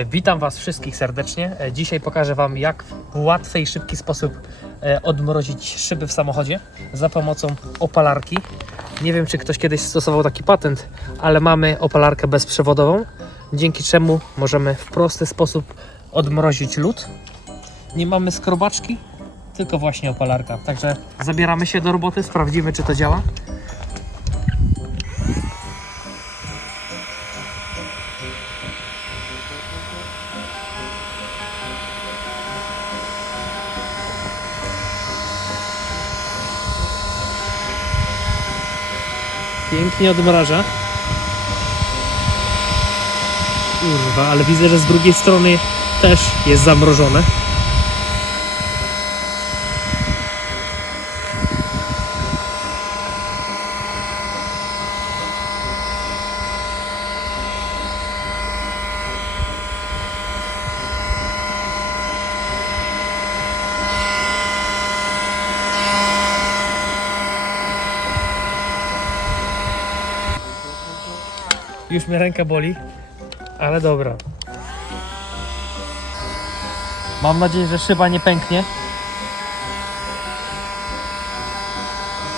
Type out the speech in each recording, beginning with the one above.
E, Witam Was wszystkich serdecznie. E, Dzisiaj pokażę Wam, jak w łatwy i szybki sposób e, odmrozić szyby w samochodzie za pomocą opalarki. Nie wiem, czy ktoś kiedyś stosował taki patent, ale mamy opalarkę bezprzewodową, dzięki czemu możemy w prosty sposób odmrozić lód. Nie mamy skrobaczki, tylko właśnie opalarka. Także zabieramy się do roboty, sprawdzimy, czy to działa. Pięknie odmraża. Kurwa, ale widzę, że z drugiej strony też jest zamrożone. Już mnie ręka boli, ale dobra. Mam nadzieję, że szyba nie pęknie.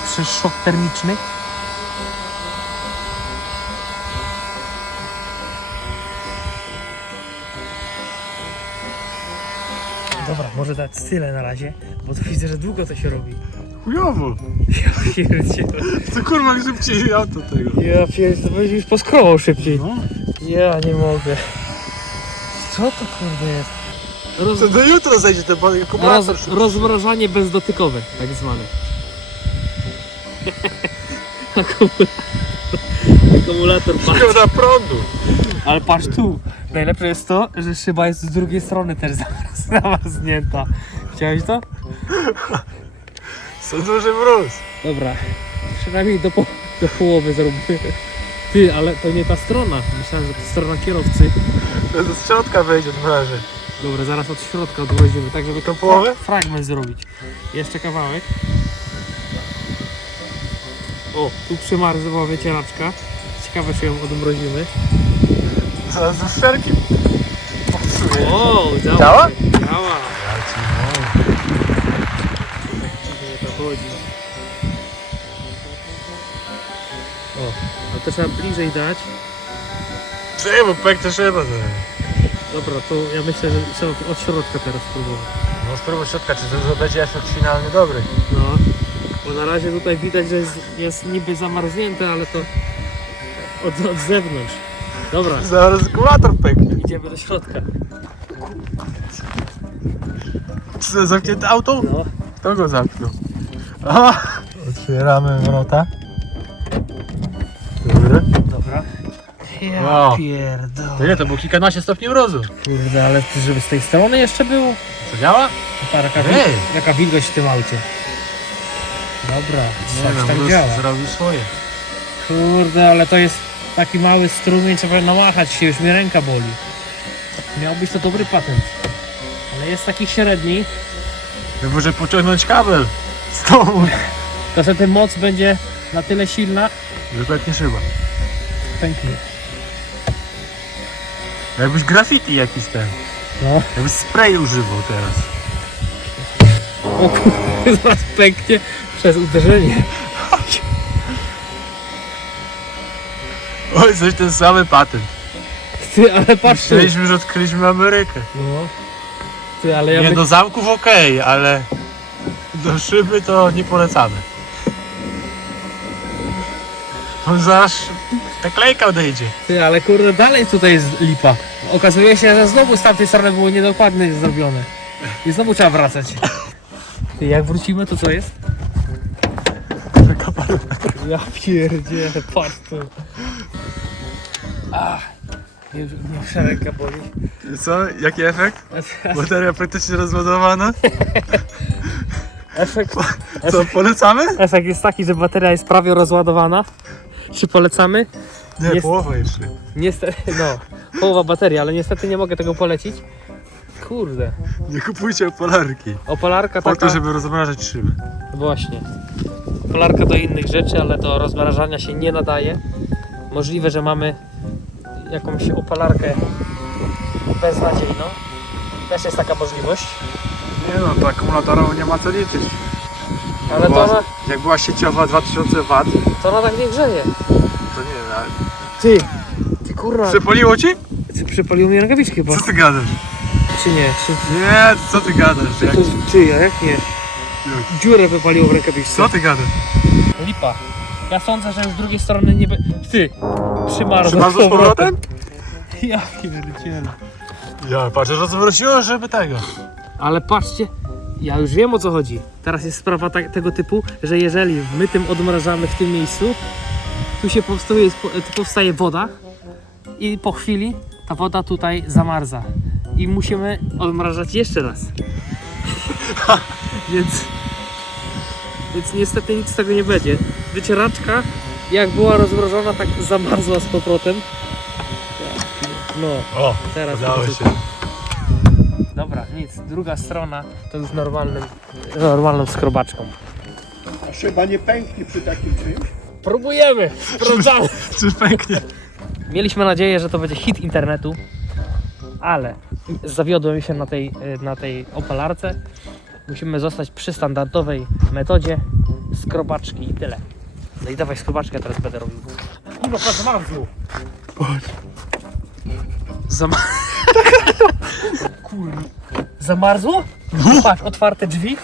Przez szok termiczny. Dobra, może dać tyle na razie, bo to widzę, że długo to się robi. Chujowo! Ja pierdzielę. To kurwa szybciej auto tego. Ja pierdzielę, już poskrobał szybciej. No. Ja nie mogę. Co to kurde jest? Roz, To do jutra zejdzie ten pan roz, akumulator. rozmrażanie bezdotykowe, tak zwane. Akumulator. Akumulator. Szkoda prądu. Ale patrz tu. Najlepsze jest to, że szyba jest z drugiej strony też zamar- zamarznięta. Chciałeś to? Co duży mróz. Dobra. Przynajmniej do, po, do połowy zróbmy. Ty, ale to nie ta strona. Myślałem, że to strona kierowcy. To do środka wejdzie od. Dobra, zaraz od środka odwozimy, tak żeby to połowę? fragment zrobić. Jeszcze kawałek. O, tu przymarzła wycieraczka. Ciekawe, czy ją odmrozimy. Zaraz szczerki. Popsuje. O, działa. Działa? Działa. Chodzi. O, ale to trzeba bliżej dać. Czemu bo pęknie szyba. Dobra, to ja myślę, że trzeba od środka teraz spróbować. No spróbuj środka, czy to będzie efekt finalny dobry. No, bo na razie tutaj widać, że jest, jest niby zamarznięte, ale to od, od zewnątrz. Dobra, Zaraz akumulator pęknie. idziemy do środka. Czy to zamknięte auto? No, Kto go zamknął? Otwieramy wrota. Dobra. dobra. Ja Wow. pierdolę. To nie, to było kilkanaście stopni mrozu. Kurde, ale ty, żeby z tej strony jeszcze było? Co działa? Jaka, Ej. wil- jaka wilgoć w tym aucie. Dobra, coś tak działa. zrobił swoje. Kurde, ale to jest taki mały strumień, trzeba namachać się, już mnie ręka boli. Miał być to dobry patent. Ale jest taki średni, Może pociągnąć kabel z domu. to wtedy moc będzie na tyle silna, Że pęknie szyba. pęknie. Jakbyś graffiti jakiś ten. No. Jakbyś spray używał teraz. O kurde, zaraz pęknie przez uderzenie. Oj, coś ten samy patent. Ty, ale patrz tu. Myśleliśmy, że odkryliśmy Amerykę. No. Ty, ale ja Nie by... do zamków okej, ale do szyby to nie polecamy. On zaraz ta klejka odejdzie. Ty, ale kurde, dalej tutaj jest lipa. Okazuje się, że znowu z tamtej strony było niedokładnie zrobione. I znowu trzeba wracać. Ty, jak wrócimy, to co jest? Ja pierdzielę, patrz tu. Ach, już mnie ręka boli. Co? Jaki efekt? Bateria praktycznie rozładowana. Efekt, Co, polecamy? efekt jest taki, że bateria jest prawie rozładowana. Czy polecamy? Nie, Jest- połowa jeszcze. Niestety, no, połowa baterii, ale niestety nie mogę tego polecić. Kurde, Nie kupujcie polarki. opalarka Po taka... to, żeby rozmrażać szyby. Właśnie. Polarka do innych rzeczy, ale do rozmrażania się nie nadaje. Możliwe, że mamy jakąś opalarkę beznadziejną. Też jest taka możliwość. Nie no, to akumulatorową nie ma co liczyć. Ale to Była- ona, Jak była sieciowa 2000 W, to ona tak nie grzeje. to nie wiem, ale... Ty, ty kurwa, Przypoliło ci? ty przypalił mi rękawiczki chyba. Co ty gadasz? Czy nie? Czy, Nie, co ty gadasz? Jak... to, czy ja, jak nie? Dziurę wypaliło w rękawiczce. Co ty gadasz? Lipa. Ja sądzę, że już z drugiej strony nie by... Ty, przymarzło Przymarzło z powrotem? Ja pierdzielę. Ja, patrz, rozwróciło, żeby tego. Ale patrzcie, ja już wiem o co chodzi. Teraz jest sprawa tak, tego typu, że jeżeli my tym odmrażamy w tym miejscu, tu się powstaje, tu powstaje woda i po chwili ta woda tutaj zamarza. I musimy odmrażać jeszcze raz. więc, więc niestety nic z tego nie będzie. Wycieraczka, jak była rozmrożona, tak zamarzła z powrotem. No, O, teraz udało się. Druga strona to już normalnym, normalną skrobaczką. A szyba nie pęknie przy takim czymś? Próbujemy! Sprawdzamy! Czy pęknie? Mieliśmy nadzieję, że to będzie hit internetu, ale zawiodłem się na tej, na tej opalarce. Musimy zostać przy standardowej metodzie skrobaczki i tyle. No i dawaj skrobaczkę teraz będę robił. Kurwa, patrz, zamarzło! Zam... Kurwa. Zamarzło? Patrz, otwarte drzwi.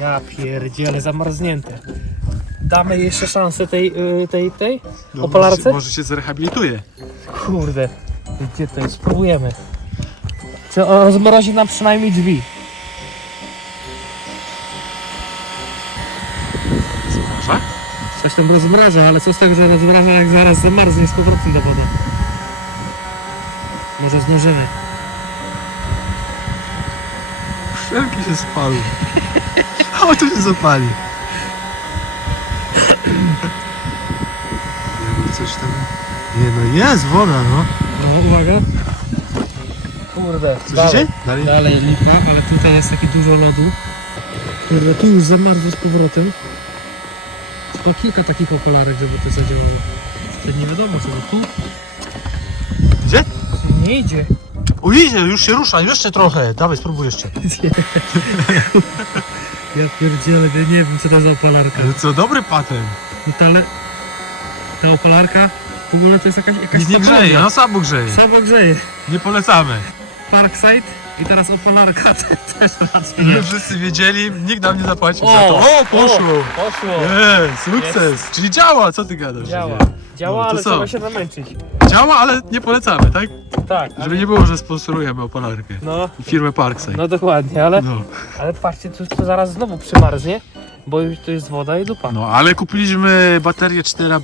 Ja pierdziele, zamarznięte. Damy jeszcze szansę tej, y, tej, tej opalarce? Może, może się zrehabilituje. Kurde, gdzie to jest? Spróbujemy. Czy on zmrozi nam przynajmniej drzwi? Zmarza? Coś tam rozmraża, ale co z tego, że rozmraża, jak zaraz zamarznie z powrotem do wody. Może zdążymy. Wszelki się spalił. O, to się zapali. Nie no, coś tam... Nie no, jest woda, no. No, uwaga. Kurde, Słyszycie? Dalej. Dalej lipa, ale tutaj jest takie dużo lodu. Kurde, tu już zamarzło z powrotem. Tylko kilka takich okularek, żeby to zadziałało. To nie wiadomo co, bo tu Gdzie? nie idzie. O, idzie, już się rusza, jeszcze trochę. Dawaj, spróbuj jeszcze. Ja pierdzielę, ja nie wiem co to za opalarka. Ale co, dobry patent. No ta, ale ta opalarka w ogóle to jest jakaś jakaś Nic nie patologia. grzeje, no samo grzeje. Samo grzeje. Nie polecamy. Parkside i teraz opalarka też raczej nie. Żeby wszyscy wiedzieli, nikt nam nie zapłacił O! za to. O, poszło. Poszło. Jest, sukces. Czyli działa, co ty gadasz? Działa. Nie. Działa, No, to ale co? trzeba się namęczyć. Działa, ale nie polecamy, tak? Tak. Żeby nie było, że sponsorujemy opalarkę. No, I firmę Parkside. no dokładnie, ale, No. ale patrzcie, tu, tu zaraz znowu przymarznie, bo już to jest woda i dupa. no, ale kupiliśmy baterię 4 Ah,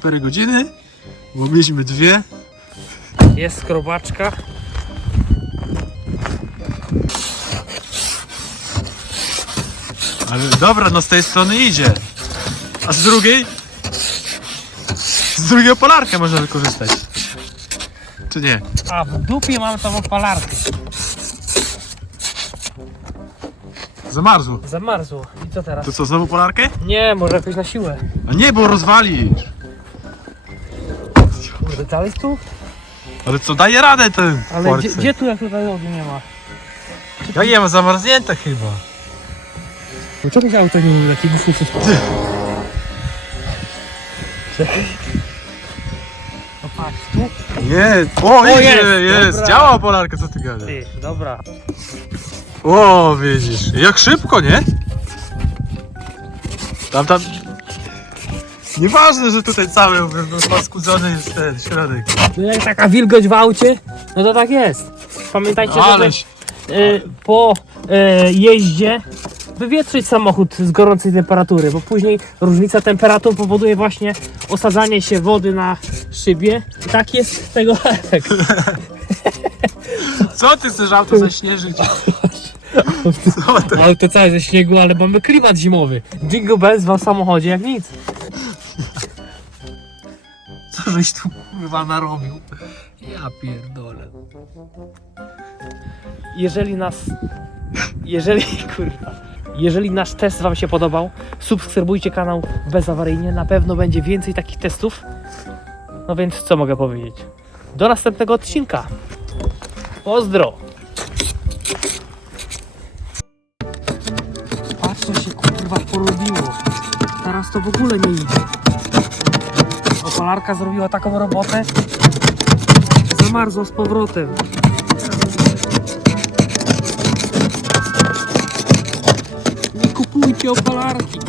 bo mieliśmy dwie. Jest skrobaczka. Ale dobra, no z tej strony idzie. A z drugiej? Z drugiej opalarkę można wykorzystać. Czy nie? A w dupie mam tą opalarkę. Zamarzło. Zamarzło. I co teraz? To co, znowu polarkę? Nie, może jakoś na siłę. A nie, bo rozwalisz. Kurde, dalej tu? Ale co, daje radę ten Ale gdzie, gdzie tu jak tutaj lodu nie ma? Ja nie ma zamarznięte chyba. No czegoś auto nie mówi taki głupi. Czekaj. Jest. O, idzie, jest, jest. dobra. Działa polarka, co ty gadasz? Ty, dobra. O, widzisz. Jak szybko, nie? Tam, tam... Nieważne, że tutaj cały paskudzony jest ten środek. No jak taka wilgoć w aucie, no to tak jest. Pamiętajcie, żeby Aleś. y, po y, jeździe wywietrzyć samochód z gorącej temperatury, bo później różnica temperatur powoduje właśnie osadzanie się wody na szybie i tak jest tego efekt. Co ty chcesz auto zaśnieżyć? Co ty? Auto całe ze śniegu, ale mamy klimat zimowy. Jingle bells w samochodzie jak nic. Co żeś tu kurwa narobił? Ja pierdolę. Jeżeli nas. Jeżeli. Kurwa. Jeżeli nasz test Wam się podobał, subskrybujcie kanał bezawaryjnie. Na pewno będzie więcej takich testów. No więc co mogę powiedzieć? Do następnego odcinka. Pozdro! Patrz, co się kurwa porobiło. Teraz to w ogóle nie idzie. Opalarka zrobiła taką robotę. Zamarzła z powrotem. Nie kupujcie opalarki.